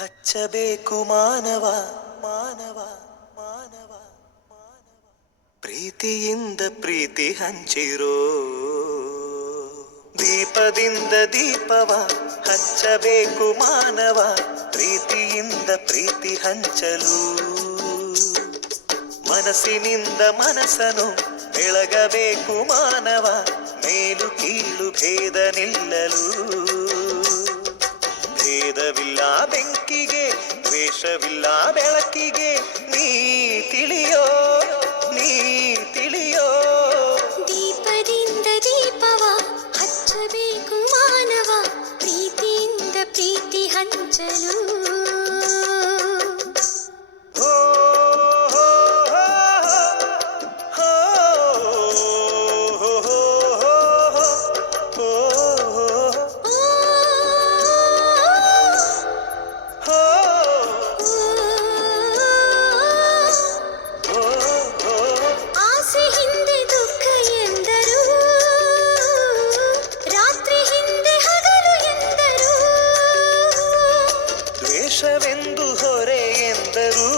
ಹಚ್ಚಬೇಕು ಮಾನವ ಮಾನವ ಮಾನವ ಮಾನವ ಪ್ರೀತಿಯಿಂದ ಪ್ರೀತಿ ಹಂಚಿರೋ ದೀಪದಿಂದ ದೀಪವ ಹಚ್ಚಬೇಕು ಮಾನವ ಪ್ರೀತಿಯಿಂದ ಪ್ರೀತಿ ಹಂಚಲು ಮನಸ್ಸಿನಿಂದ ಮನಸ್ಸನು ಬೆಳಗಬೇಕು ಮಾನವ ಮೇಲು ಕೀಳು ಭೇದ ನಿಲ್ಲಲು ಭೇದವಿಲ್ಲ ಬೆಂಕಿಗೆ ದ್ವೇಷವಿಲ್ಲ ಬೆಳಕಿಗೆ ನೀ ತಿಳಿಯೋ ನೀ ತಿಳಿಯೋ ದೀಪದಿಂದ ದೀಪವ ಹಚ್ಚಬೇಕು ಮಾನವ ಪ್ರೀತಿಯಿಂದ ಪ್ರೀತಿ ಹಂಚಲು ದ್ವೇಷವೆಂದು ಹೊರೆ ಎಂದರು